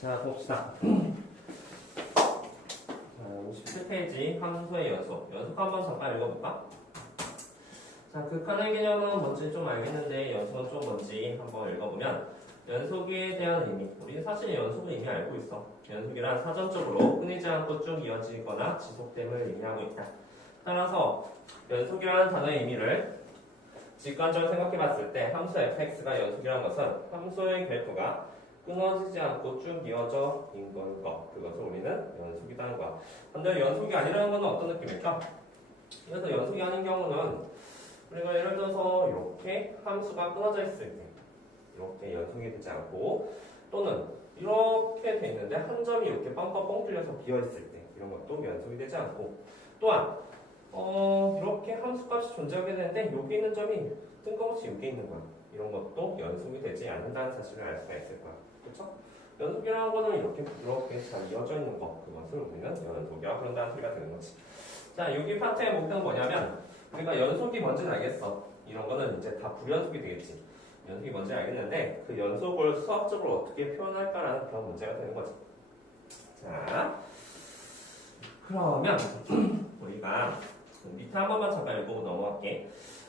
자, 봅시다. 자, 57페이지 함수의 연속. 연속 한번 잠깐 읽어볼까? 자, 극한의 개념은 뭔지 좀 알겠는데 연속은 좀 뭔지 한번 읽어보면 연속에 대한 의미. 우리 사실 연속은 이미 알고 있어. 연속이란 사전적으로 끊이지 않고 쭉 이어지거나 지속됨을 의미하고 있다. 따라서 연속이라는 단어의 의미를 직관적으로 생각해봤을 때 함수 fx가 연속이라는 것은 함수의 그래프가 끊어지지 않고 쭉 이어져 있는 것, 그것을 우리는 연속이라는 거야. 근데 연속이 아니라는 건 어떤 느낌일까? 그래서 연속이 아닌 경우는 우리가 예를 들어서 이렇게 함수가 끊어져 있을 때 이렇게 연속이 되지 않고 또는 이렇게 돼 있는데 한 점이 이렇게 빵빵 뻥 뚫려서 비어 있을 때 이런 것도 연속이 되지 않고 또한 이렇게 함수값이 존재하게 되는데 여기 있는 점이 뜬금없이 여기 있는 거야. 이런 것도 연속이 되지 않는다는 사실을 알 수가 있을 거야. 그렇죠? 연속이라는 거는 이렇게 부드럽게 잘 이어져 있는 것, 그것을 우리는 연속이라고 그런다는 소리가 되는 거지. 자, 여기 파트의 목표는 뭐냐면 우리가 연속이 뭔지는 알겠어. 이런 거는 이제 다 불연속이 되겠지. 연속이 뭔지 알겠는데 그 연속을 수학적으로 어떻게 표현할까라는 그런 문제가 되는 거지. 자, 그러면 우리가 밑에 한 번만 잠깐 읽어보고 넘어갈게.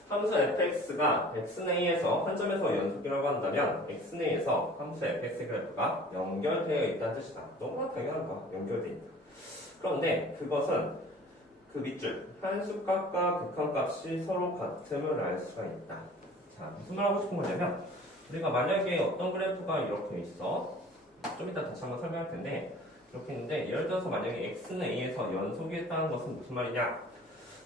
함수 fx가 xnA에서 한 점에서 연속이라고 한다면 xnA에서 함수 fx 그래프가 연결되어 있다는 뜻이다. 너무나 당연한 거야. 연결되어 있다. 그런데 그것은 그 밑줄 한수값과 극한값이 서로 같음을 알 수가 있다. 자, 무슨 말 하고 싶은 거냐면 우리가 만약에 어떤 그래프가 이렇게 있어. 좀 이따 다시 한번 설명할 텐데 이렇게 있는데 예를 들어서 만약에 xnA에서 연속이 있다는 것은 무슨 말이냐?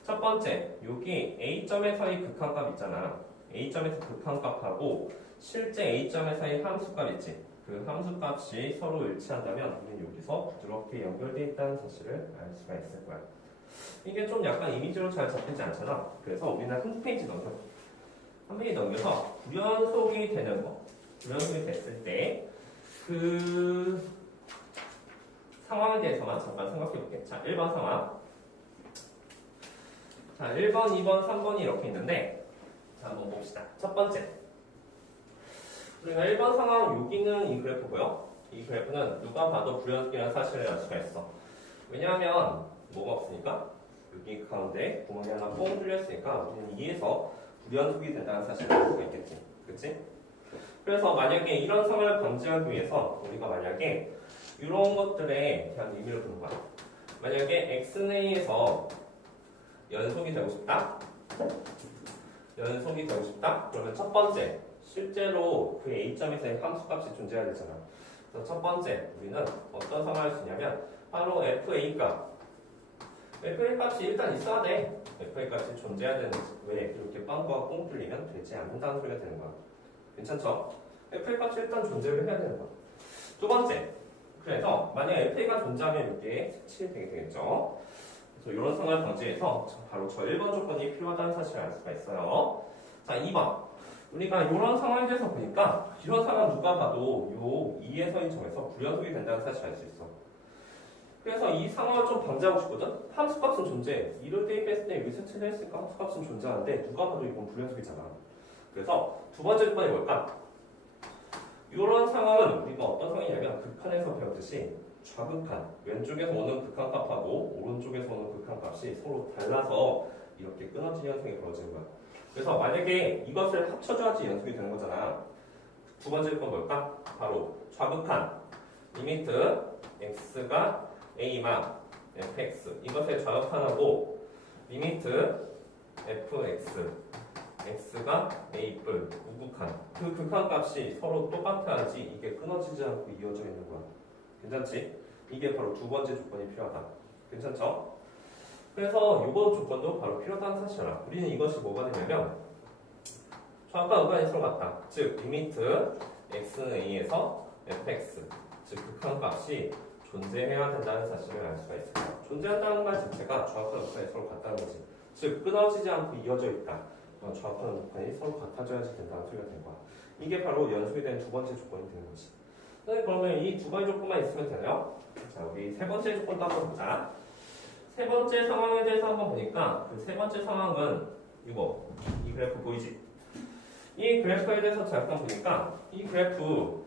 첫 번째, 여기 A점에서의 극한값 있잖아. A점에서 극한값하고 실제 A점에서의 함수값 있지. 그 함수값이 서로 일치한다면 우리는 여기서 부드럽게 연결되어 있다는 사실을 알 수가 있을 거야. 이게 좀 약간 이미지로 잘 잡히지 않잖아. 그래서 우리는 한 페이지 넘겨서 불연속이 되는 거. 불연속이 됐을 때 그 상황에 대해서만 잠깐 생각해 볼게. 자, 1번 상황. 자, 1번, 2번, 3번이 이렇게 있는데 자, 한번 봅시다. 첫 번째, 우리가 1번 상황 여기는 이 그래프고요. 이 그래프는 누가 봐도 불연속이라는 사실을 알 수가 있어. 왜냐하면 뭐가 없으니까 여기 가운데 구멍이 하나 뻥 뚫렸으니까 우리는 2에서 불연속이 된다는 사실을 알 수가 있겠지. 그치? 그래서 만약에 이런 상황을 방지하기 위해서 우리가 만약에 이런 것들에 대한 의미를 보는 거야. 만약에 xnA에서 연속이 되고 싶다? 연속이 되고 싶다? 그러면 첫 번째, 실제로 그 A점에서의 함수값이 존재해야 되잖아. 그래서 첫 번째, 우리는 어떤 상황을 쓰냐면 바로 FA 값. FA 값이 일단 있어야 돼. FA 값이 존재해야 되는 거지. 왜? 이렇게 빵꾸가 꽁 뚫리면 되지 않는다는 소리가 되는 거야. 괜찮죠? FA 값이 일단 존재를 해야 되는 거야. 두 번째, 그래서 만약에 FA가 존재하면 이게 색칠이 되게 되겠죠. 그래서 이런 상황을 방지해서 바로 저 1번 조건이 필요하다는 사실을 알 수가 있어요. 자, 2번. 우리가 이런 상황에 대해서 보니까 이런 상황 누가 봐도 요 2에서의 점에서 불연속이 된다는 사실을 알 수 있어. 그래서 이 상황을 좀 방지하고 싶거든? 함수값은 존재해. 이럴 때 뺐을 때 여기 색칠을 했으니까 함수값은 존재하는데 누가 봐도 이건 불연속이잖아. 그래서 두 번째 조건이 뭘까? 이런 상황은 우리가 어떤 상황이냐면 극한에서 배웠듯이 좌극한, 왼쪽에서 오는 극한값하고 오른쪽에서 오는 극한값이 서로 달라서 이렇게 끊어진 현상이 벌어지는 거야. 그래서 만약에 이것을 합쳐줘야지 연속이 되는 거잖아. 두 번째 건 뭘까? 바로 좌극한, 리미트 x가 a만 fx 이것의 좌극한하고 리미트 fx x가 a뿔 우극한 그 극한값이 서로 똑같아야지 이게 끊어지지 않고 이어져 있는 거야. 괜찮지? 이게 바로 두 번째 조건이 필요하다. 괜찮죠? 그래서 이번 조건도 바로 필요하다는 사실이야. 우리는 이것이 뭐가 되냐면 좌우가 의관이 서로 같다. 즉 리미트 x는 a에서 fx 즉 극한값이 존재해야 된다는 사실을 알 수가 있습니다. 존재한다는 말 자체가 좌우가 의관이 서로 같다는 거지. 즉 끊어지지 않고 이어져 있다. 좌우가 의관이 서로 같아져야지 된다는 소리가 된 거야. 이게 바로 연속이 된 두 번째 조건이 되는 거지. 그러면 이 두 가지 조건만 있으면 되나요? 자, 우리 세 번째 조건도 한번 보자. 세 번째 상황에 대해서 한번 보니까 그 세 번째 상황은 이거, 이 그래프 보이지? 이 그래프에 대해서 잠깐 보니까 이 그래프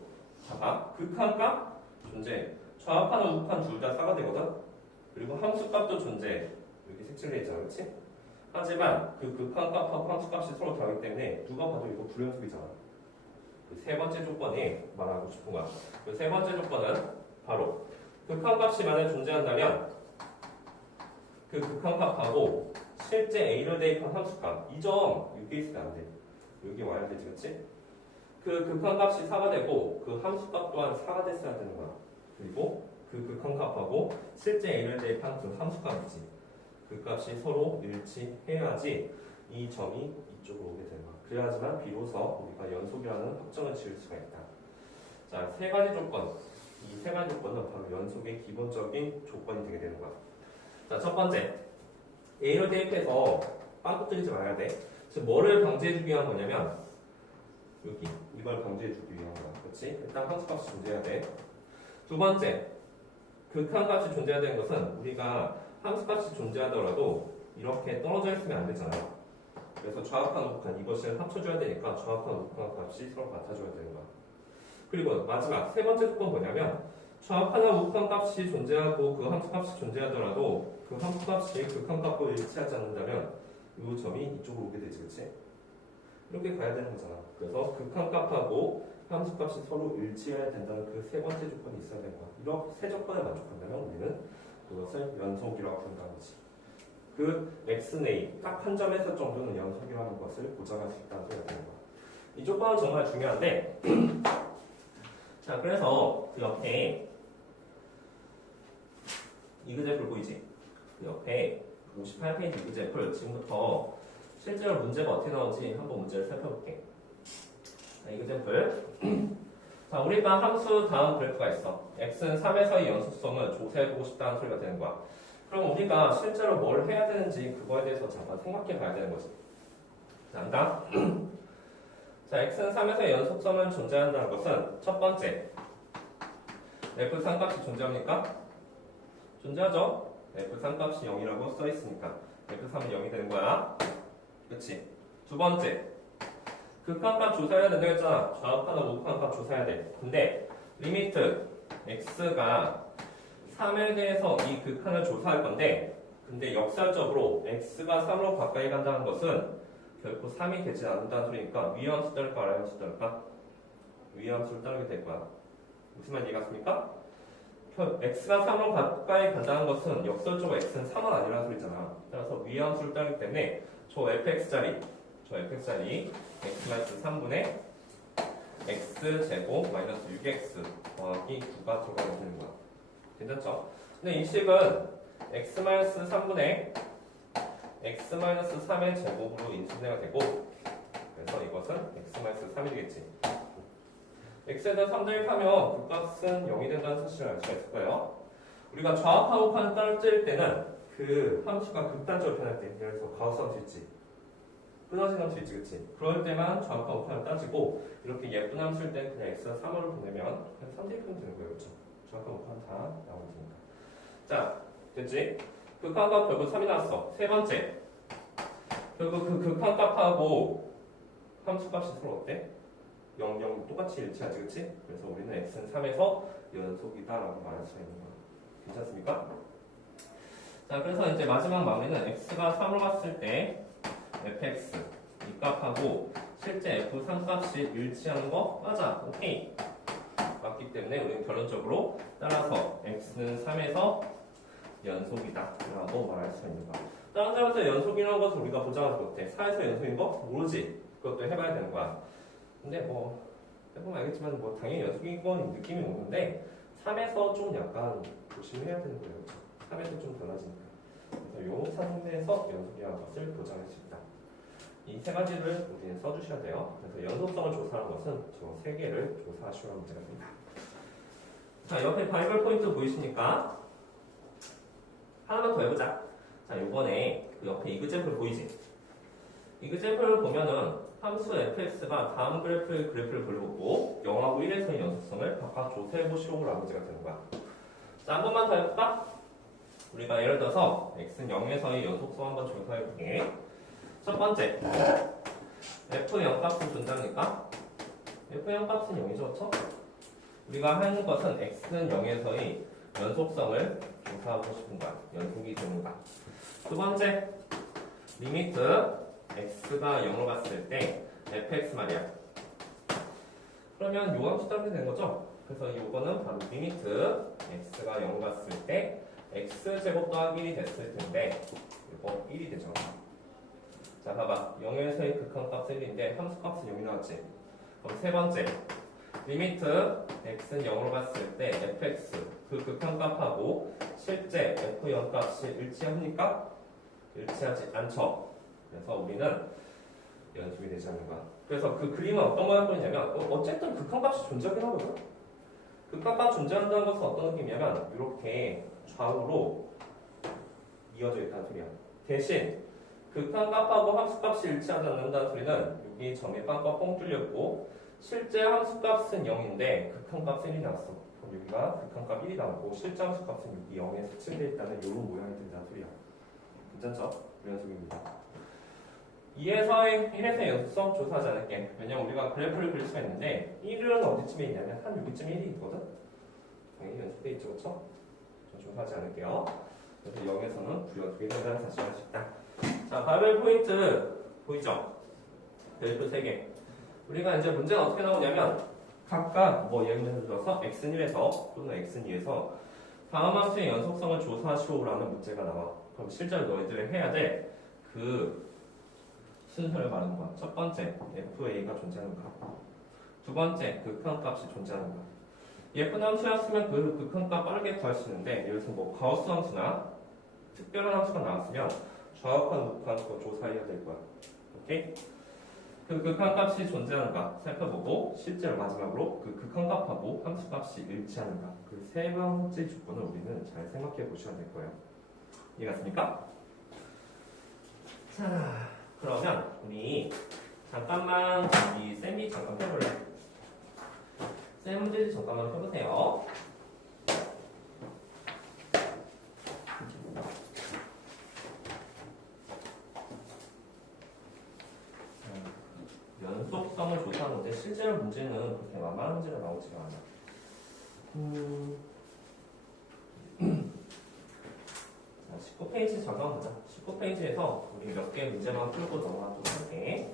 봐봐. 극한값, 존재. 좌우칸과 우칸 둘 다 4가 되거든. 그리고 함수값도 존재. 이렇게 색칠돼 있잖아, 그렇지? 하지만 그 극한값하고 함수값이 서로 다르기 때문에 누가 봐도 이거 불연속이잖아. 그 세 번째 조건이 말하고 싶은 거야. 그 세 번째 조건은 바로 극한값이 만약 존재한다면 그 극한값하고 실제 A를 대입한 함수값 이 점 여기 있으면 안 돼. 여기 와야 되지, 그렇지? 그 극한값이 4가 되고 그 함수값 또한 4가 됐어야 되는 거야. 그리고 그 극한값하고 실제 A를 대입한 그 함수값이지. 그 값이 서로 일치해야지 이 점이 이쪽으로 오게 되는 거야. 그래야지만 비로소 우리가 연속이라는 확정을 지을 수가 있다. 자, 세 가지 조건. 이 세 가지 조건은 바로 연속의 기본적인 조건이 되게 되는 거야. 자, 첫 번째. A를 대입해서 빵 터뜨리지 말아야 돼. 지금 뭐를 방지해주기 위한 거냐면 여기 이걸 방지해주기 위한 거야. 그렇지? 일단 함수값이 존재해야 돼. 두 번째. 극한값이 존재해야 되는 것은 우리가 함수값이 존재하더라도 이렇게 떨어져 있으면 안 되잖아요. 그래서 좌우칸, 우칸 이것을 합쳐줘야 되니까 좌우칸, 우칸 값이 서로 같아줘야 되는 거야. 그리고 마지막 세 번째 조건 뭐냐면 좌우칸과 우칸 값이 존재하고 그 함수값이 존재하더라도 그 함수값이 극한값과 일치하지 않는다면 이 점이 이쪽으로 오게 되지, 그렇지? 이렇게 가야 되는 거잖아. 그래서 극한값하고 함수값이 서로 일치해야 된다는 그 세 번째 조건이 있어야 되는 거야. 이렇게 세 조건에 만족한다면 우리는 그것을 연속이라고 부른다는 거지. 그 x는 딱 한 점에서 정도는 연속이라는 것을 보장할 수 있다는 소리가 되는 거야. 이 조건은 정말 중요한데 자, 그래서 그 옆에 이그제플 보이지? 그 옆에 58페이지 이그제플 지금부터 실제로 문제가 어떻게 나오는지 한번 문제를 살펴볼게. 자, 이그제플 자, 우리가 함수 다음 그래프가 있어. x는 3에서의 연속성을 조사해보고 싶다는 소리가 되는 거야. 그럼 우리가 실제로 뭘 해야 되는지 그거에 대해서 잠깐 생각해 봐야 되는 거지. 자, 안다? 자, x는 3에서의 연속성을 존재한다는 것은 첫 번째 f3 값이 존재합니까? 존재하죠? f3 값이 0이라고 써있으니까 f3은 0이 되는 거야. 그치? 두 번째 극한값 조사해야 된다고 했잖아. 좌우칸과 우칸값 조사해야 돼. 근데 리미트 x가 3에 대해서 이 극한을 조사할 건데 근데 역설적으로 x가 3으로 가까이 간다는 것은 결코 3이 되지 않는다는 소리니까 위함수 따를까 아래함수 따를까? 위함수를 따르게 될 거야. 무슨 말 이해갔습니까? x가 3으로 가까이 간다는 것은 역설적으로 x는 3은 아니라는 소리잖아. 따라서 위함수를 따르기 때문에 저 fx자리 x 3분의 x제곱 마이너스 6x 더하기 9가 들어가게 되는 거야. 괜찮죠? 근데 이 식은 x-3분의 x-3의 제곱으로 인수분해가 되고 그래서 이것은 x-3이 되겠지. x에 대한 3 대입하면 그 값은 0이 된다는 사실을 알 수가 있을 거예요. 우리가 좌우칸, 우칸을 따질 때는 그 함수가 극단적으로 변할 때 예를 들어서 가우스 함수 있지. 끊어진 함수 있지, 그치? 그럴 때만 좌우칸, 우칸을 따지고 이렇게 예쁜 함수일 때 그냥 x가 3으로 보내면 그냥 3 대입하면 되는 거예요, 그렇죠? 좌우칸, 우칸 다 나오면 되니까. 자, 됐지? 극한값 결국 3이 나왔어. 세 번째. 결국 그 극한값하고 함수값이 서로 어때? 0, 0 똑같이 일치하지, 그치? 그래서 우리는 x는 3에서 연속이다라고 말할 수가 있는 거야. 괜찮습니까? 자, 그래서 이제 마지막 마무리는 x가 3으로 갔을 때 fx 이 값하고 실제 f3 값이 일치하는 거 맞아. 오케이. 맞기 때문에 우리는 결론적으로 따라서 x는 3에서 연속이다 라고 말할 수 있는 거야. 다른 점에서 연속이라는 것을 우리가 보장하지 못해. 4에서 연속인 거 모르지. 그것도 해봐야 되는 거야. 근데 뭐 해보면 알겠지만 뭐 당연히 연속인 건 느낌이 오는데 3에서 좀 약간 조심해야 되는 거예요. 3에서 좀 달라지니까. 그래서 요 3에서 연속이라는 것을 보장할 수 있다. 이 세 가지를 우리는 써주셔야 돼요. 그래서 연속성을 조사하는 것은 저 세 개를 조사하시라는 문제가 됩니다. 자, 옆에 바이블 포인트 보이십니까? 하나만 더 해보자. 자, 요번에 그 옆에 이그젠플 보이지? 이그젠플을 보면은 함수 fx가 다음 그래프를 그려보고 0하고 1에서의 연속성을 각각 조사해보시오 라는 문제가 되는 거야. 자, 한 번만 더 해볼까? 우리가 예를 들어서 x는 0에서의 연속성 한번 조사해볼게. 첫 번째, f0 값은 존재합니까? f0 값은 0이죠, 그렇죠? 우리가 하는 것은 x는 0에서의 연속성을 조사하고 싶은 거야. 연속이 되는가. 두 번째, 리미트 x가 0으로 갔을 때 fx 말이야. 그러면 요함수 따르면 되는 거죠? 그래서 요거는 바로 리미트 x가 0으로 갔을 때 x제곱 더하기 1이 됐을 텐데 이거 1이 되죠. 자, 봐봐. 0에서의 극한값 1인데 함수값은 0이 나왔지. 그럼 세 번째, 리미트 x는 0으로 갔을 때 fx 그 극한값하고 실제 f0 값이 일치합니까? 일치하지 않죠. 그래서 우리는 연속이 되지 않는가. 그래서 그 그림은 어떤 거 할 거냐면 어쨌든 극한값이 존재하긴 하거든. 극한값 존재한다는 것은 어떤 느낌이냐면 이렇게 좌우로 이어져 있다는 소리야. 대신 극한값하고 함수값이 일치하지 않는다는 소리는 여기 점이 빵빵 뻥 뚫렸고 실제 함수값은 0인데 극한값은 1이 나왔어. 그럼 여기가 극한값 1이 나오고 실제 함수값은 여기 0에 수침되어 있다는 이런 모양이 된다는 소리야. 괜찮죠? 연속입니다. 2에서 1에서 연속성 조사하지 않을게. 왜냐면 우리가 그래프를 그릴 수가 있는데 1은 어디쯤에 있냐면 한 여기쯤에 1이 있거든? 당연히 연속돼 있죠, 그렇죠? 조사하지 않을게요. 그래서 0에서는 불연속이 된다는 사실을 알 수 있다. 자, 바벨 포인트 보이죠? 별표 3개. 우리가 이제 문제가 어떻게 나오냐면 각각 뭐 예를 들어서 x1에서 또는 x2에서 다음 함수의 연속성을 조사하시오라는 문제가 나와. 그럼 실제로 너희들이 해야 될 그 순서를 말하는 거야. 첫 번째, fa가 존재하는가. 두 번째, 극한값이 존재하는가. 예쁜 함수였으면 그 극한값 빠르게 구할 수 있는데 예를 들어서 뭐 가우스 함수나 특별한 함수가 나왔으면 좌우한 극한값 조사해야 될 거야. 오케이? 그 극한값이 존재하는가 살펴보고 실제로 마지막으로 그 극한값하고 함수값이 일치하는가 그 세 번째 조건을 우리는 잘 생각해 보셔야 될 거예요. 이해갔습니까? 자, 그러면 우리 잠깐만 이 쌤이 잠깐 해볼래? 쌤 문제 잠깐만 해보세요. 연속성을 조사하는데 실제로 문제는 그렇게 만만한 문제가 나오지가 않아. 자, 19페이지 잠깐 보자. 19페이지에서 우리 몇 개 문제만 풀고 넘어가도록 할게.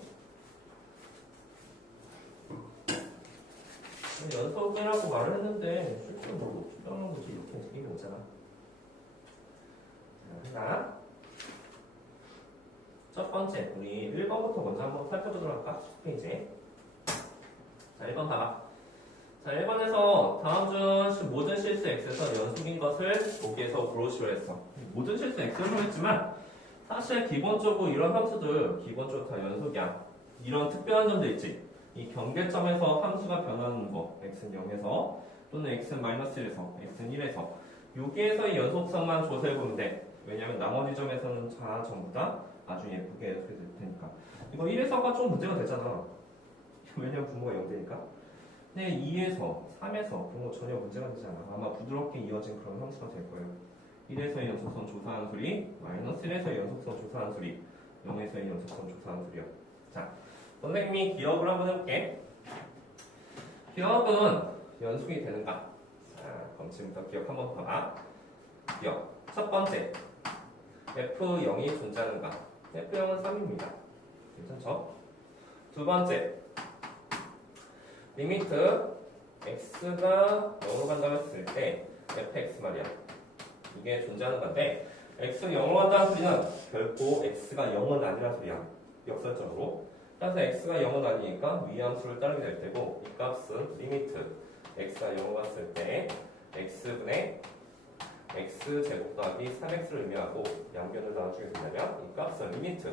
연속이라고 말을 했는데 실제로 뭐 특별한 거지 이렇게 이게 오잖아. 하나. 첫 번째, 우리 1번부터 먼저 한번 살펴보도록 할까? 10페이지. 자, 1번 봐봐. 자, 1번에서 다음 중 모든 실수 x에서 연속인 것을 보기에서 브로시로 했어. 모든 실수 x로 했지만 사실 기본적으로 이런 함수들 기본적으로 다 연속이야. 이런 특별한 점도 있지. 이 경계점에서 함수가 변하는 거 x는 0에서 또는 x는 -1에서 x는 1에서 여기에서의 연속성만 조사해보면 돼. 왜냐면 나머지 점에서는 다 전부 다 아주 예쁘게 이렇게 될 테니까. 이거 1에서가 좀 문제가 되잖아. 왜냐면 분모가 0되니까. 근데 2에서, 3에서 그런 거 전혀 문제가 되지 않아. 아마 부드럽게 이어진 그런 함수가 될 거예요. 1에서의 연속성 조사하는 소리, -1에서의 연속성 조사하는 소리, 0에서의 연속성 조사하는 소리요. 자, 선생님이 기억을 한번 해볼게. 기억은 연속이 되는가? 자, 그럼 지금부터 기억 한번 봐봐. 기억. 첫 번째, F0이 존재하는가? F0은 3입니다. 괜찮죠? 두 번째, 리미트 x가 0으로 간다고 했을 때 fx 말이야. 이게 존재하는 건데 x가 0으로 간다는 소리는 결코 x가 0은 아니라는 소리야. 역설적으로. 따라서 x가 0은 아니니까 위함수를 따르게 될 테고 이 값은 리미트 x가 0으로 갔을 때 x분의 x제곱 더하기 3x를 의미하고 양변을 나눠주게 된다면 이 값은 리미트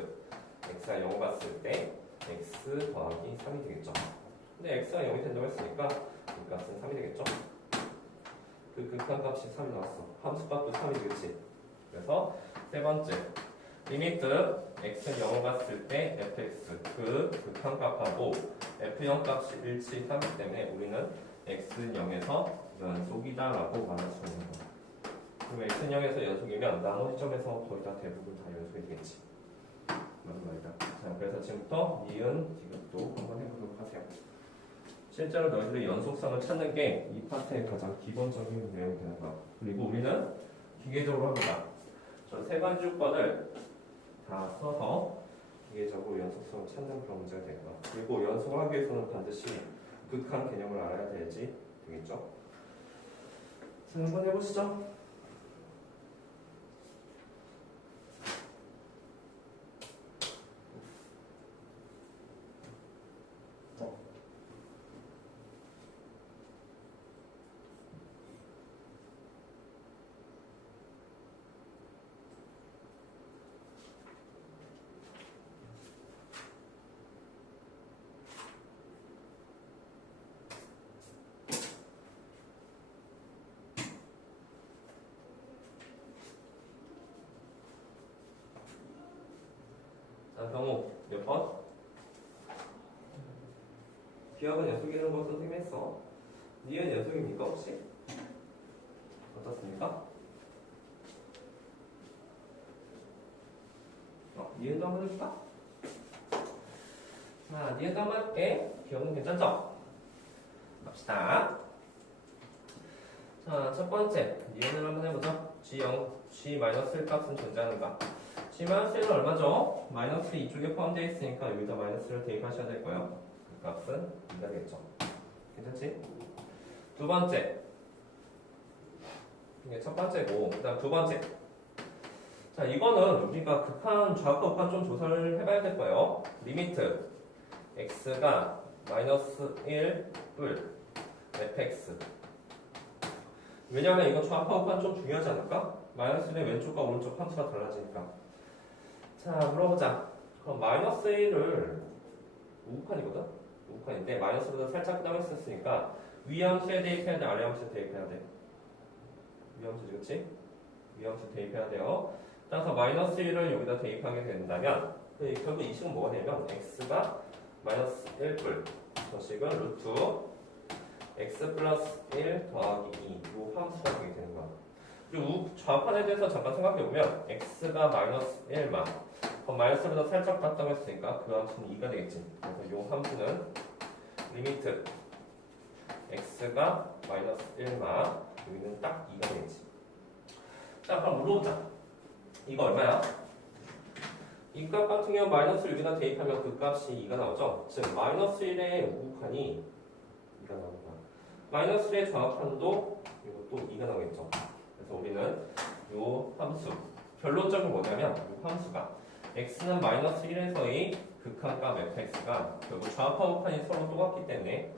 x가 0으로 갔을 때 x 더하기 3이 되겠죠. 근데 x가 0이 된다고 했으니까 이 값은 3이 되겠죠. 그 극한값이 3이 나왔어. 함수값도 3이 되겠지. 그래서 세 번째 리미트 x는 0을 갔을 때 fx 그 극한값하고 f0 값이 일치하기 때문에 우리는 x는 0에서 연속이다 라고 말할 수 있는 거야. 그럼 x는 0에서 연속이면 나머지 점에서 거의 다 대부분 다 연속이 되겠지. 맞는 말이다. 자, 그래서 지금부터 니은 디귿도 한번 해보도록 하세요. 실제로 너희들이 연속성을 찾는 게 이 파트의 가장 기본적인 내용이 되는 거야. 그리고 우리는 기계적으로 합니다. 저 세 가지 조건을 다 써서 기계적으로 연속성을 찾는 그런 문제가 되는 거야. 그리고 연속을 하기 위해서는 반드시 극한 개념을 알아야 되겠죠? 자, 한번 해보시죠. 자, 경우 몇 번? 기억은 연속이라는 거 선생님 했어. 니은 연속입니까 혹시? 어떻습니까? 니은도 한번 해볼까? 자, 니은도 한번 할게. 기억은 괜찮죠? 갑시다. 자, 첫 번째 니은을 한번 해보죠. G-1 값은 존재하는가? G-1은 얼마죠? 마이너스 이쪽에 포함되어 있으니까 여기다 마이너스를 대입하셔야 될 거예요. 그 값은 2가 되겠죠. 괜찮지? 두 번째. 이게 첫 번째고, 그 다음 두 번째. 자, 이거는 우리가 극한, 좌표 극한 좀 조사를 해봐야 될 거예요. 리미트 x가 마이너스 1, 뿔, fx. 왜냐하면 이건 좌표 극한 좀 중요하지 않을까? 마이너스 1의 왼쪽과 오른쪽 함수가 달라지니까. 자, 물어보자. 그럼 마이너스 1을 우극한이거든? 우극한인데 마이너스보다 살짝 따랐었으니까 위 함수에 대입해야 돼? 아래 함수에 대입해야 돼? 위 함수지, 그치? 위 함수 대입해야 돼요. 따라서 마이너스 1을 여기다 대입하게 된다면 결국 이 식은 뭐가 되냐면 x가 마이너스 1뿔 저 식은 루트 x 플러스 1 더하기 2 이 함수가 되게 되는 거야. 그리고 좌판에 대해서 잠깐 생각해보면 x가 마이너스 1만 그럼 마이너스보다 살짝 같다고 했으니까 그 함수는 2가 되겠지. 그래서 이 함수는 리미트 x가 마이너스 1만 여기는 딱 2가 되겠지. 자, 그럼 물어보자. 이거 얼마야? 이 값 같은 경우 마이너스 6이나 대입하면 그 값이 2가 나오죠. 즉 마이너스 1의 우극한이 2가 나오는 거야. 마이너스 1의 좌우판도 이것도 2가 나오겠죠. 그래서 우리는 이 함수 결론적으로 뭐냐면 이 함수가 x는 마이너스 1에서의 극한값 fx가 결국 좌우파 우극한이 서로 똑같기 때문에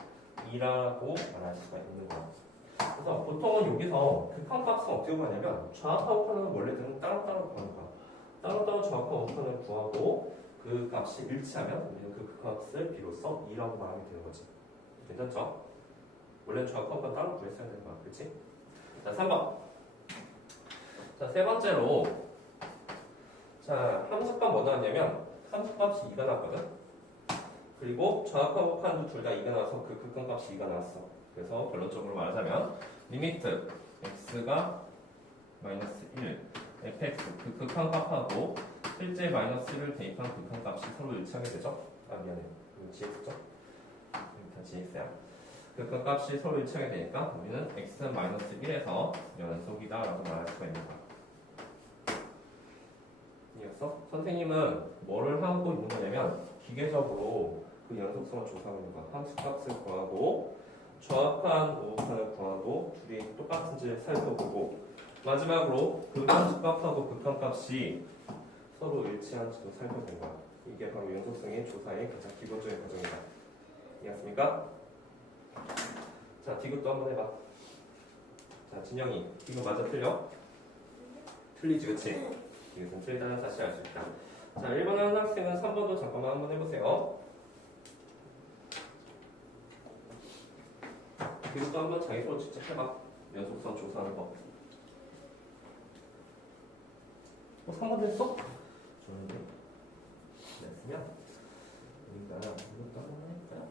2라고 말할 수가 있는 거야. 그래서 보통은 여기서 극한값은 어떻게 구하냐면 좌우파 우극한은 원래는 따로따로 구하는 거야. 따로따로 좌우파 우극한을 구하고 그 값이 일치하면 우리는 그 극한값을 비로소 2라고 말하게 되는 거지. 괜찮죠? 원래는 좌우파 우극한 따로 구했어야 되는 거야. 그치? 자, 3번. 자, 세 번째로 자, 함수값 뭐 나왔냐면 함수값이 2가 나왔거든. 그리고 좌우파 우극한도 둘 다 2가 나와서 그 극한값이 2가 나왔어. 그래서 결론적으로 말하자면 리미트 x가 마이너스 1 fx 그 극한값하고 실제 마이너스 1을 대입한 극한값이 서로 일치하게 되죠. 아, 미안해. 이거 gx죠? 다 gx야. 극한값이 서로 일치하게 되니까 우리는 x는 마이너스 1에서 연속이다 라고 말할 수가 있는 거야. 이해했어? 선생님은 뭐를 하고 있는 거냐면 기계적으로 그 연속성을 조사하고 있는 거야. 함수값을 구하고 좌우판, 우극한을 구하고 둘이 똑같은지 살펴보고 마지막으로 그 함수값하고 극한값이 서로 일치하는지도 살펴보는 거야. 이게 바로 연속성의 조사의 가장 기본적인 과정이다. 이해했습니까? 자, 디귿도 한번 해봐. 자, 진영이 디귿 맞아 틀려? 틀리지, 그치? 디귿은 틀리다는 사실을 알 수 있다. 자, 1번 하는 학생은 3번도 잠깐만 한번 해보세요. 디귿도 한번 자기 손으로 직접 해봐. 연속성 조사하는 법. 3번 됐어? 좋은데? 됐으면 우리가 이것도 한번 해볼까요?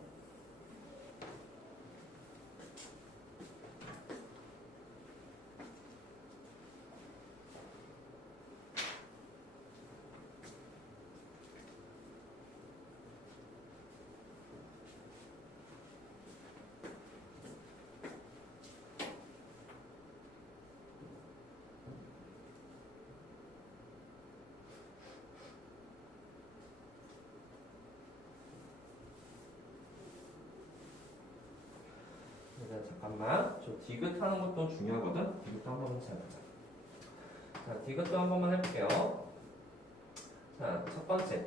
잠깐만. 저 디귿하는 것도 중요하거든. 디귿 한 번만 잘 보자. 자, 디귿도 한 번만 해볼게요. 자, 첫 번째.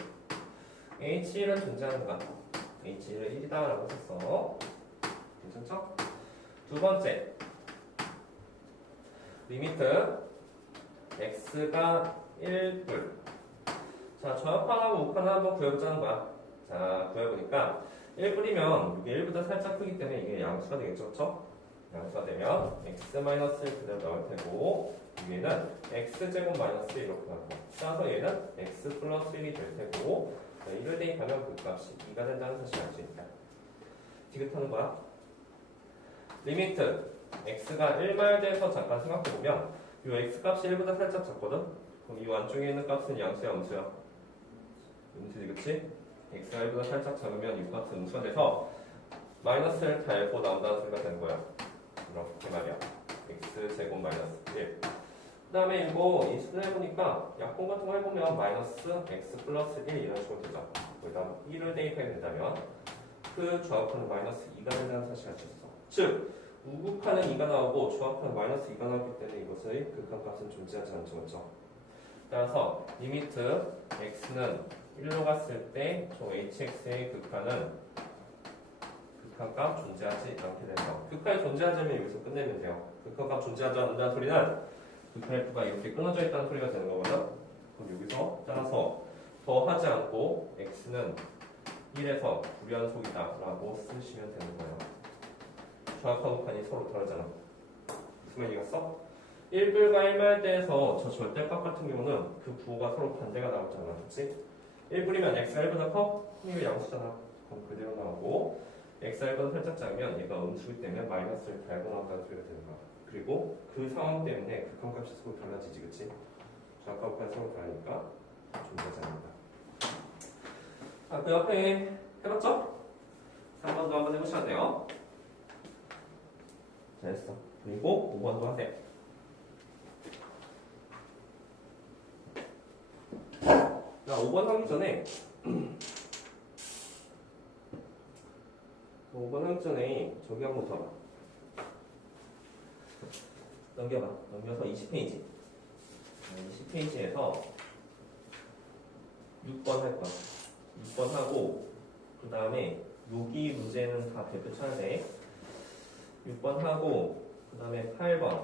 H1은 존재하는가? H1을 1이다라고 썼어. 괜찮죠? 두 번째. 리미트 x가 1불. 자, 저역판하고 우판을 한번 구해보자는 거야. 자, 구해보니까 1불이면 이게 1보다 살짝 크기 때문에 이게 양수가 되겠죠, 그렇죠? 양수가 되면 x-1 그대로 나올 테고 위에는 x제곱 마이너스 1 이렇게 나고 따라서 얘는 x 플러스 1이 될 테고 1을 대입하면 그 값이 2가 된다는 사실을 알 수 있다. 디귿하는 거야. 리미트 x가 1말 돼서 잠깐 생각해보면 이 x값이 1보다 살짝 작거든? 그럼 이 완중에 있는 값은 양수야, 음수야? 음수지, 그치? x가 1보다 살짝 작으면 이 값은 음수가 돼서 마이너스를 달고 나온다는 소리가 되는 거야. 이렇게 말이야. x제곱 마이너스 1. 그 다음에 이거 인수를 해보니까 약분 같은 거 해보면 마이너스 x 플러스 1 이런 식으로 되죠. 거기다 1을 대입하게 된다면 그 좌우편은 마이너스 2가 된다는 사실을 알 수 있어. 즉 우극판은 2가 나오고 좌우편은 마이너스 2가 나오기 때문에 이것의 극한값은 존재하지 않죠. 그렇죠? 따라서 리미트 x는 1로 갔을 때 저 hx의 극한은 극한값 존재하지 않게 된다. 극한이 존재하지 않으면 여기서 끝내면 돼요. 극한값 존재하지 않는다는 소리는 극한 f가 이렇게 끊어져 있다는 소리가 되는 거거든. 그럼 여기서 따라서 더 하지 않고 x는 1에서 불연속이다 라고 쓰시면 되는 거예요. 좌우편 극한이 서로 다르잖아. 무슨 말이 갔어? 1불과 1말대에서 저 절대값 같은 경우는 그 부호가 서로 반대가 나오잖아. 그치? 1불이면 x가 1보다 커? 이거 양수잖아. 그럼 그대로 나오고 x가 1보다 살짝 작으면 얘가 음수기 때문에 마이너스를 달고 나온다는 소리가 되는 거야. 그리고 그 상황 때문에 극한값이 서로 달라지지. 그치? 좌우편 서로 다르니까 존재하지 않는다. 자, 그 옆에 해봤죠? 3번도 한번 해보셔야 돼요. 잘했어. 그리고 5번도 하세요. 자, 5번 하기 전에 5번 하기 전에 저기 한번 더 봐. 넘겨봐. 넘겨서 20페이지. 20페이지에서 6번 할 거야. 6번 하고 그 다음에 여기 문제는 다 대표 쳐야 돼. 6번 하고 그 다음에 8번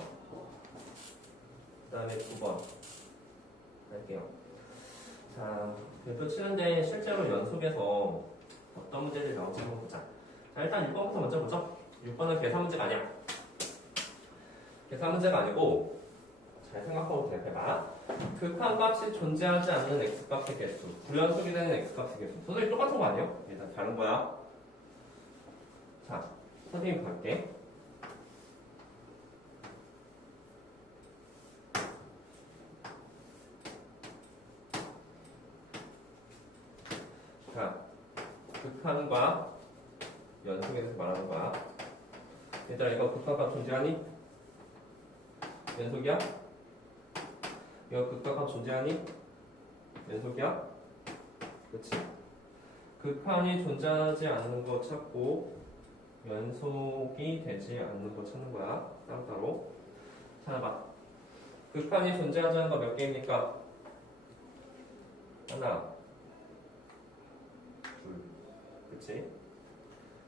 그 다음에 9번 할게요. 자, 대표 치는데 실제로 연속해서 어떤 문제들이 나올지 한번 보자. 자, 일단 6번부터 먼저 보죠. 6번은 계산 문제가 아니야. 계산 문제가 아니고 잘 생각하고 대답해봐. 극한값이 존재하지 않는 x값의 개수, 불연속이 되는 x값의 개수. 선생님 똑같은 거 아니에요? 일단 다른 거야. 자, 선생님 갈게. 자, 극한과 연속에 대해서 말하는 거야. 얘들아, 이거 극한값 존재하니? 연속이야? 이거 극한값 존재하니? 연속이야? 그치? 극한이 존재하지 않는 거 찾고 연속이 되지 않는 거 찾는 거야. 따로따로 찾아봐. 극한이 존재하지 않는 거 몇 개입니까? 하나, 둘, 그치?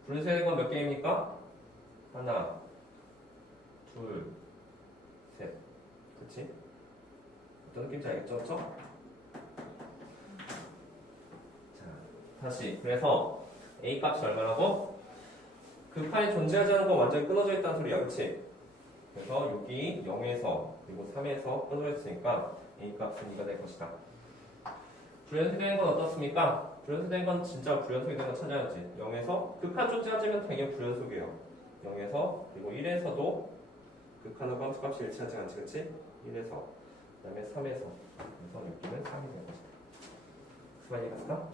분쇄된 건 몇 개입니까? 하나, 둘, 셋, 그치? 어떤 느낌인지 알겠죠? 그쵸? 자, 다시. 그래서 A 값이 얼마라고? 극한이 존재하지 않는 건 완전히 끊어져 있다는 소리야, 그치? 그래서 여기 0에서 그리고 3에서 끊어져 있으니까 A 값은 2가 될 것이다. 불연속된 건 어떻습니까? 불연속된 건 진짜 불연속이 되는 거 찾아야지. 0에서 극한 존재하지만 당연히 불연속이에요. 0에서 그리고 1에서도 극한하고 함수값이 일치하지 않지, 그치? 1에서 그 다음에 3에서 그래서 여기는 3이 될 것이다. 수많이 갔어?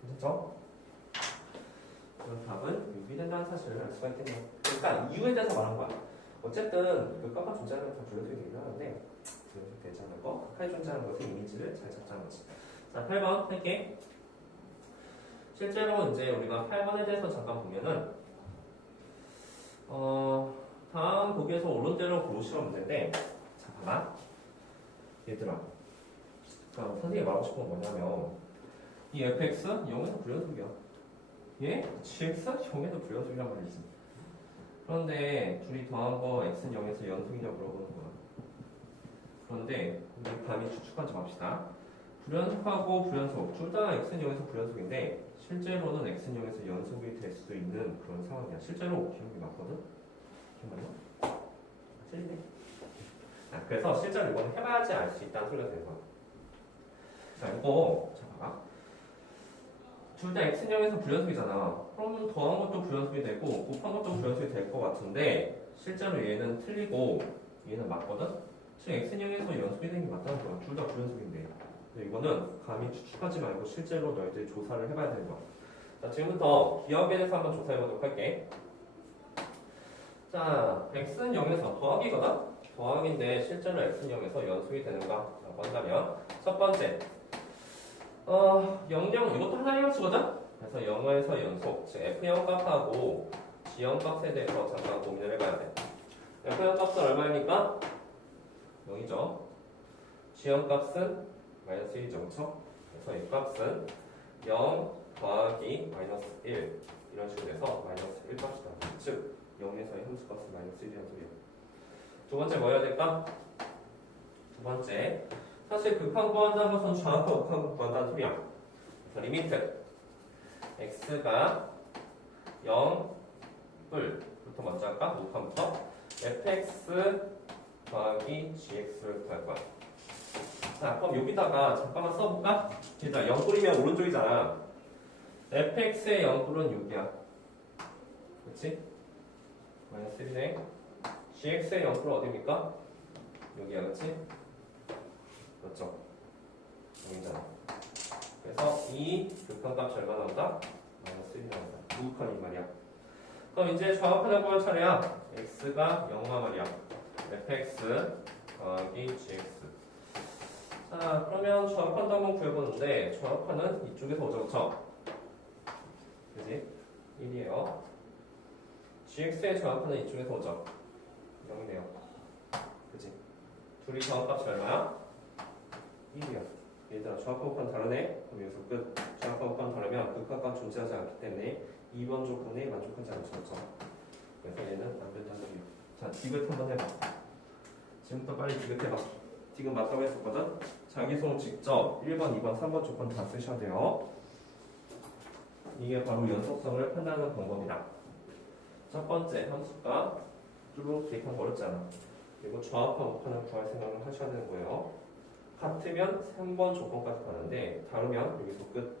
괜찮죠? 그럼 답은 6이 된다는 사실을 알 수가 있겠네요. 그러니까 이유에 대해서 말한 거야. 어쨌든 극한과 존재하는 건 다 불연속이 되긴 하는데 불연속 되지 않는 거, 극한이 존재하는 것의 이미지를 잘 잡자는 거지. 자, 8번 할게. 실제로 이제 우리가 8번에 대해서 잠깐 보면은 다음 보기에서 오른대로 고르시는 문제인데, 자, 봐봐. 얘들아. 그러니까 선생님이 말하고 싶은 건 뭐냐면, 이 fx 0에서 불연속이야. 얘 gx 0에서 불연속이란 말이지. 그런데 둘이 더한 거 x는 0에서 연속이냐고 물어보는 거야. 그런데 우리 감히 추측한 점 합시다. 불연속하고 불연속 둘 다 x는 0에서 불연속인데 실제로는 x는 0에서 연속이 될 수도 있는 그런 상황이야. 실제로 기억이 맞거든? 기억나냐? 틀리네. 그래서 실제로 이거는 해봐야지 알 수 있다는 소리가 되는 거야. 자, 이거 자 봐봐. 둘 다 x는 0에서 불연속이잖아. 그러면 더한 것도 불연속이 되고 곱한 것도 불연속이 될 것 같은데 실제로 얘는 틀리고 얘는 맞거든? 지금 x는 0에서 연속이 되는 게 맞다는 거야. 둘 다 불연속인데. 근데 이거는 감히 추측하지 말고 실제로 너희들이 조사를 해봐야 되는 거야. 자, 지금부터 기억에 대해서 한번 조사해보도록 할게. 자, x는 0에서 더하기거든? 더하기인데 실제로 x는 0에서 연속이 되는가? 라고 한다면 첫 번째 0, 0 이것도 하나의 함수거든? 그래서 0에서 연속 즉 f0 값하고 g0 값에 대해서 잠깐 고민을 해봐야 돼. f0 값은 얼마입니까? 0이죠. g0 값은 마이너스 1이죠. 그쵸? 그래서 이 값은 0 더하기 마이너스 1 이런 식으로 돼서 마이너스 1 값이 나와요. 즉 0에서의 함수 값은 마이너스 1이라는 소리예요. 두 번째 뭐 해야 될까? 두 번째 사실 극한 구한다는 것은 좌우하고 극한 구한다는 소리야. 그래서 리미트 x가 0뿔부터 먼저 할까? 목판부터 fx 더하기 gx를 구할 거야. 자, 그럼 여기다가 잠깐만 써볼까? 일단 0뿔이면 오른쪽이잖아. fx의 0뿔은 여기야. 그렇지? 마이너스 1이네. gx의 0뿔은 어디입니까? 여기야, 그렇지? 그렇죠? 여기잖아. 그래서 이 극한값이 얼마 나온다? 마이너스 1이 나온다. 무극한이 말이야. 그럼 이제 좌우편을 구할 차례야. x가 0마 말이야. fx 더하기 gx. 자, 그러면 좌우편도 한번 구해보는데 좌우편은 이쪽에서 오죠, 그쵸? 그지? 1이에요. gx의 좌우편은 이쪽에서 오죠. 0이네요. 그지? 둘이 좌우값이 얼마야? 1이야. 얘들아, 좌우값은 다르네? 그럼 여기서 끝. 좌우값은 다르면 극한값 존재하지 않기 때문에 2번 조건에 만족하지 않죠, 그쵸? 그래서 얘는 안 된다는 얘기야. 자, 디귿 한번 해봐. 지금부터 빨리 디귿 해봐. 디귿 맞다고 했었거든? 자기소문 직접 1번, 2번, 3번 조건 다 쓰셔야 돼요. 이게 바로 연속성을 판단하는 방법이다. 첫 번째, 함수가 쭉 대입한 거 어렵잖아. 그리고 좌우편, 우편을 구할 생각을 하셔야 되는 거예요. 같으면 3번 조건까지 가는데 다르면 여기서 끝.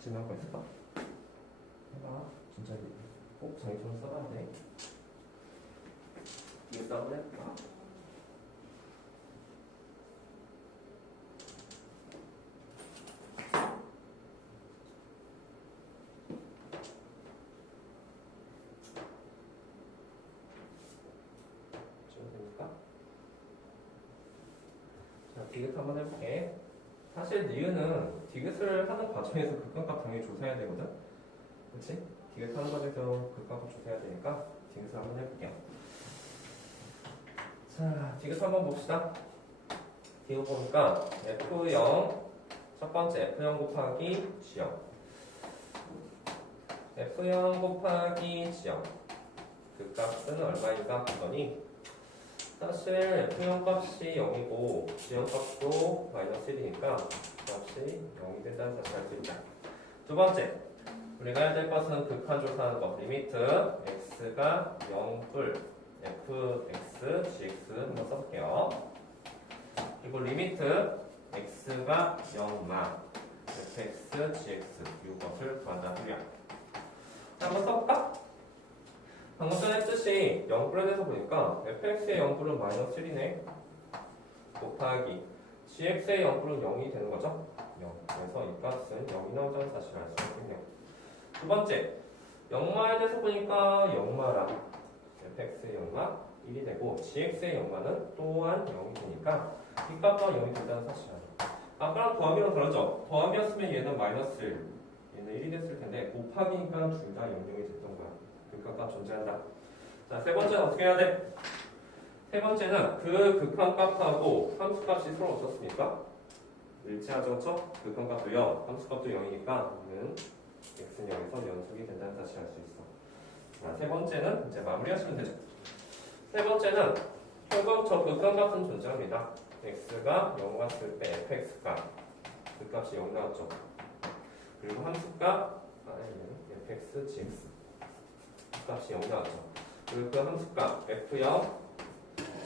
지난 거 있을까? 해봐. 진짜 꼭 자기소문 써봐야 돼. 이거 따로 해볼까? 좀 됩니까? 자, 디귿 한번 해볼게. 사실 니은은 디귿을 하는 과정에서 극한값 당연히 조사해야 되거든? 그치? 디귿 하는 과정에서 극한값 조사해야 되니까 디귿을 한번 해볼게요. 자, 디귿 한번 봅시다. 디귿 보니까 F0 첫 번째 F0 곱하기 G0 F0 곱하기 G0 그 값은 얼마인가 봤더니 사실 F0 값이 0이고 G0 값도 마이너스 1이니까 값이 0이 된다는 사실을 알 수 있다. 두 번째, 우리가 해야 될 것은 극한 조사하는 것. 리미트 x x가 0뿔 fx gx 한번 써볼게요. 그리고 리미트 x가 0마 fx gx 이것을 구한다 소리야. 자, 한번 써볼까? 방금 전에 했듯이 0뿔에 대해서 보니까 fx의 0뿔은 마이너스 1이네 곱하기 gx의 0뿔은 0이 되는 거죠? 0. 그래서 이 값은 0이 나오자는 사실을 알 수 있겠네요. 두 번째, 0마에 대해서 보니까 0마라 fx의 0마 1이 되고 gx의 0마는 또한 0이 되니까 이 값과 0이 된다는 사실을 알죠. 아까랑 더하기랑 다르죠? 더하기였으면 얘는 마이너스 1, 얘는 1이 됐을 텐데 곱하기니까 둘 다 0, 0이 됐던 거야. 그 값과 존재한다. 자, 세 번째는 어떻게 해야 돼? 세 번째는 그 극한 값하고 함수 값이 서로 어떻습니까? 일치하죠, 그렇죠? 극한 값도 0, 함수 값도 0이니까 우리는 x는 0에서 연속이 된다는 사실을 알 수 있어. 자, 세 번째는 이제 마무리하시면 되죠. 세 번째는 결국 저 극한 값은 존재합니다. x가 0 갔을 때 fx가 그 값이 0 나왔죠. 그리고 함수값 fx, gx 그 값이 0 나왔죠. 그리고 그 함수값 f0,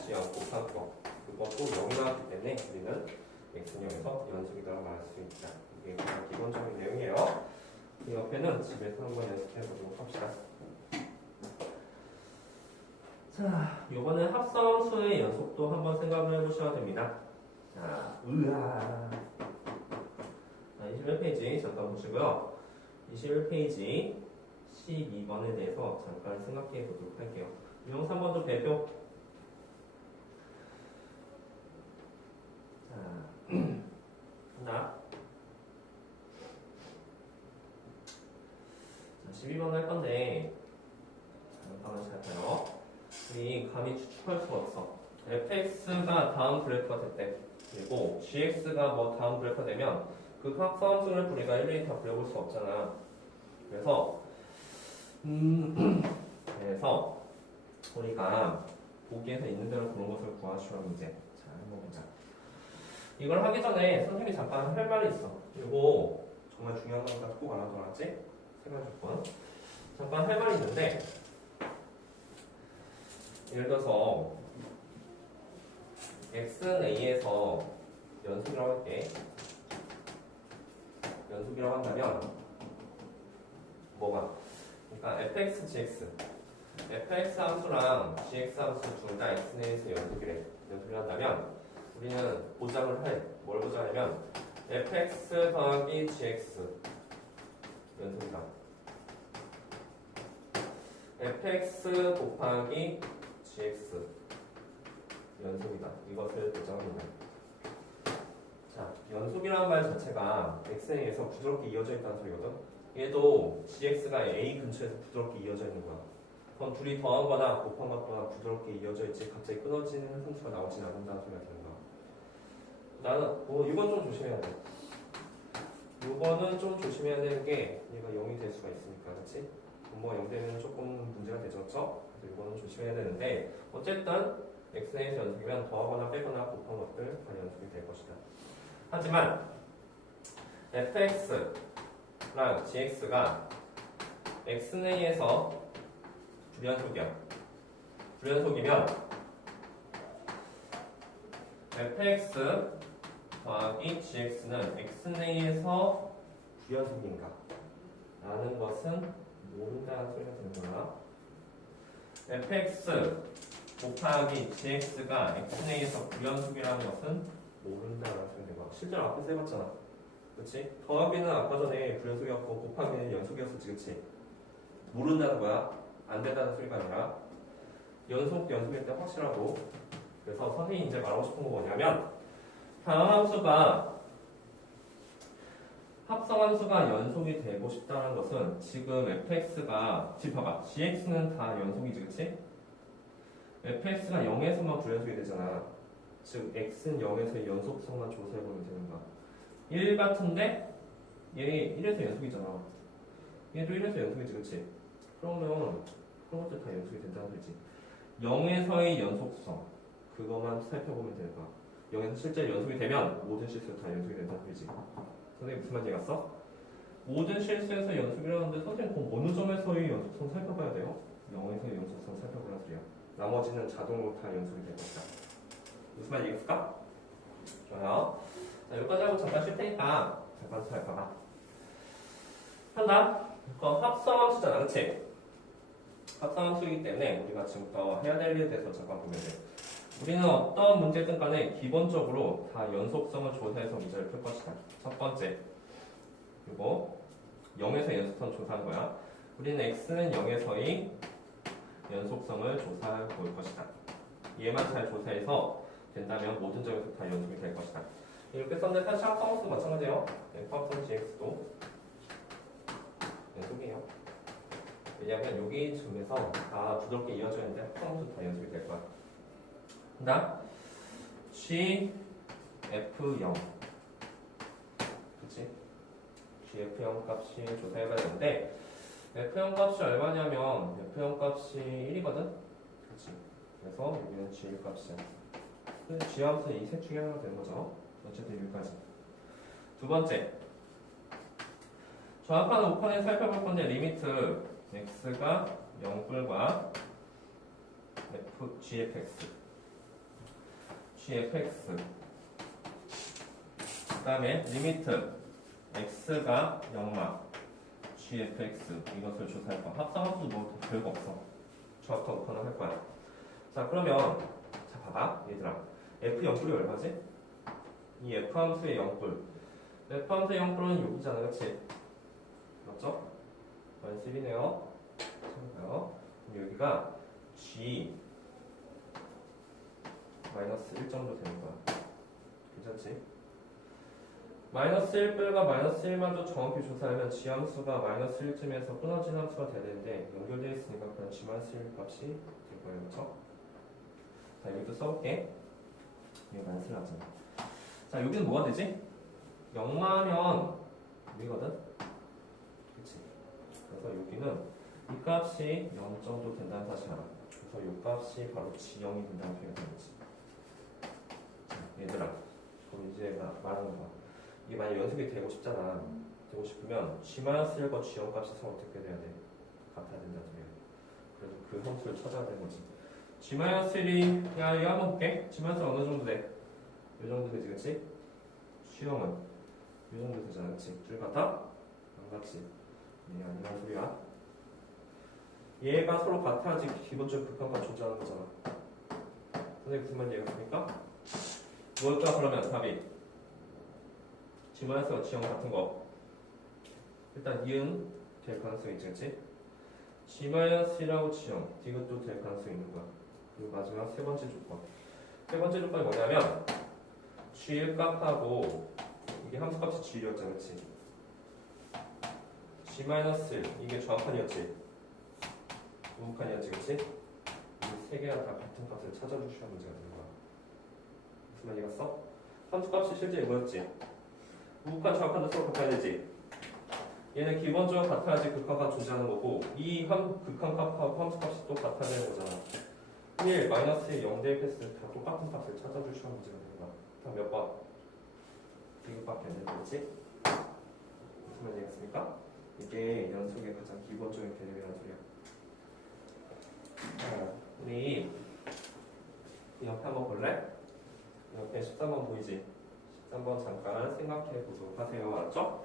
g0 곱한 거 그것도 0 나왔기 때문에 우리는 x는 0에서 연속이라고 말할 수 있다. 이게 가장 기본적인 내용이에요. 이 옆에는 집에서 한번 연습해 보도록 합시다. 자, 이번엔 합성함수의 연속도 한번 생각을 해보셔야 됩니다. 자, 자, 21페이지 잠깐 보시고요. 21페이지 12번에 대해서 잠깐 생각해 보도록 할게요. 유형 3번도 배표. 자, 하나. 자, 12번 할 건데, 잠깐만 잘 봐요. 우리 감히 추측할 수가 없어. fx가 다음 그래프가 됐대. 그리고 gx가 뭐 다음 그래프가 되면 그 합성함수를 우리가 일일이 다 그려볼 수 없잖아. 그래서 우리가 보기에서 있는 대로 그런 것을 구하시오 이제. 자, 한번 보자. 이걸 하기 전에 선생님이 잠깐 할 말이 있어. 이거 정말 중요한 거니까 꼭 알아둬야지. 생각해 줄 건. 잠깐 할 말이 있는데. 예를 들어서 x는 a에서 연속이라고 할게. 연속이라고 한다면 뭐가? 그러니까 fx, gx fx 함수랑 gx 함수 둘 다 x내에서 연속이래. 연속을 한다면 우리는 보장을 해. 뭘 보장하냐면 fx 더하기 gx 연속이다. fx 곱하기 gx 연속이다. 이것을 보장합니다. 자, 연속이라는 말 자체가 x에서 부드럽게 이어져 있다는 소리거든. 얘도 gx가 a 근처에서 부드럽게 이어져 있는 거야. 그럼 둘이 더하거나 곱한 것보다 부드럽게 이어져 있지 갑자기 끊어지는 함수가 나오지는 않는다는 소리가 되는 거야. 나는 이건 좀 조심해야 돼. 이거는 좀 조심해야 되는 게 얘가 0이 될 수가 있으니까, 그렇지? 뭐 0 되면 조금 문제가 되죠, 그렇죠? 그래서 이거는 조심해야 되는데 어쨌든 x에서 연속이면 더하거나 빼거나 곱한 것들 다 연속이 될 것이다. 하지만 fx랑 gx가 x내에서 불연속이야. 불연속이면 fx 더하기 gx는 x내에서 불연속인가? 라는 것은 모른다는 소리가 되는 거야. fx 곱하기 gx가 x내에서 불연속이라는 것은 모른다는 소리가 되는 거야. 실제로 앞에서 해봤잖아. 그치? 더하기는 아까 전에 불연속이었고 곱하기는 연속이었었지, 그치? 모른다는 거야. 안 된다는 소리가 아니라 연속일 때 확실하고. 그래서 선생님이 이제 말하고 싶은 거 뭐냐면 다음 함수가 합성함수가 연속이 되고 싶다는 것은 지금 fx가 지금 봐봐. gx는 다 연속이지, 그치? fx가 0에서만 불연속이 되잖아. 즉 x는 0에서 연속성만 조사해보면 되는 거야. 1 같은데 얘 1에서 연속이잖아. 얘도 1에서 연속이지, 그치? 그러면 그런 것들 다 연속이 된다는 소리지. 0에서의 연속성 그것만 살펴보면 되는 거야. 0에서 실제 연속이 되면 모든 실수가 다 연속이 된다는 소리지. 선생님 무슨 말인지 알았어? 모든 실수에서 연속이라는데 선생님 그럼 어느 점에서의 연속성 살펴봐야 돼요? 0에서 연속성 살펴보란 소리야. 나머지는 자동으로 다 연속이 될 것이다. 무슨 말인지 이해했을까? 좋아요. 자, 여기까지 하고 잠깐 쉴 테니까 잠깐 잘 봐봐. 한다. 그럼 합성함수잖아, 그치? 합성함수이기 때문에 우리가 지금부터 해야 될 일에 대해서 잠깐 보면 돼. 우리는 어떤 문제든 간에 기본적으로 다 연속성을 조사해서 문제를 풀 것이다. 첫 번째, 이거 0에서 연속성 조사한 거야. 우리는 x는 0에서의 연속성을 조사해 볼 것이다. 얘만 잘 조사해서 된다면 모든 점에서 다 연속이 될 것이다. 이렇게 썼는데 사실 합성함수도 마찬가지예요. 합성 gx도 연속이에요. 왜냐하면 여기쯤에서 다 부드럽게 이어져 있는데 합성함수 다 연속이 될 거야. 그다음 g f0 그치? g f0 값이 조사해봐야 되는데 f0 값이 얼마냐면 f0 값이 1이거든? 그치? 그래서 여기는 g 값이야. 그래서 g 함수는 이 셋 중에 하나가 되는 거죠. 어쨌든 여기까지. 두 번째, 정확한 오판을 살펴볼 건데 리미트 x가 0불과 gfx 그 다음에 리미트 x가 0마 gfx 이것을 조사할 거야. 합성함수 뭐 별거 없어. 정확한 오판을 할 거야. 자, 그러면 자 봐봐 얘들아, f0불이 얼마지? 이 f함수의 0불, f함수의 0불은 여기잖아, 그치? 맞죠? 마이너스 1이네요. 그럼 여기가 g 마이너스 1 정도 되는 거야. 괜찮지? 마이너스 1불과 마이너스 1만도 정확히 조사하면 g 함수가 마이너스 1쯤에서 끊어진 함수가 돼야 되는데 연결되어 있으니까 그냥 g 마이너스 1 값이 될 거예요. 그쵸? 자, 여기도 써볼게. 이거 마이너스 1 나왔잖아. 자, 여기는 뭐가 되지? 0마면 여기거든? 그치? 그래서 여기는 이 값이 0 정도 된다는 사실 알아. 그래서 이 값이 바로 g0이 된다는 표현이 되는 거지. 자, 얘들아, 그럼 이제 말하는 거야. 이게 만약 연속이 되고 싶잖아. 되고 싶으면 g-1과 g0 값이 서로 어떻게 돼야 돼? 같아야 된다는 소리야. 그래서 그 함수를 찾아야 되는 거지. g-1이 야 이거 한번 볼게. g-1 어느 정도 돼? 이 정도 되지, 그치? g0은 이 정도 되잖아, 그치? 둘 같아? 안 같지? 이게 아니란 소리야. 얘가 서로 같아야지 기본적인 극한값 존재하는 거잖아. 선생님 무슨 말인지 이해했습니까? 뭘까 그러면 답이? g-와 g0 같은 거 일단 이은 될 가능성이 있지, 그치? g-1하고 g0 이것도 될 가능성이 있는 거야. 그리고 마지막 세 번째 조건. 세 번째 조건이 뭐냐면 g1 값하고 이게 함수값이 g1이었잖아, 그치? g-1 이게 좌판이었지? 우극한이었지, 그치? 이 세 개가 다 같은 값을 찾아주셔야 문제가 되는 거야. 무슨 말 이해갔어? 함수값이 실제 이거였지? 우극한 좌판도 서로 같아야 되지? 얘는 기본적으로 같아야지 극한값 존재하는 거고 이 극한값하고 함수값이 또 같아야 되는 거잖아. 1, 마이너스의 0 대입했을 때 다 똑같은 값을 찾아주셔야 문제가 되는 거야. 다 몇 번? 이것밖에 안 되는 거지? 무슨 말 이해갔습니까? 이게 연속의 가장 기본적인 개념이라는 소리야. 우리 옆에 한번 볼래? 옆에 13번 보이지? 13번 잠깐 생각해 보도록 하세요. 알았죠?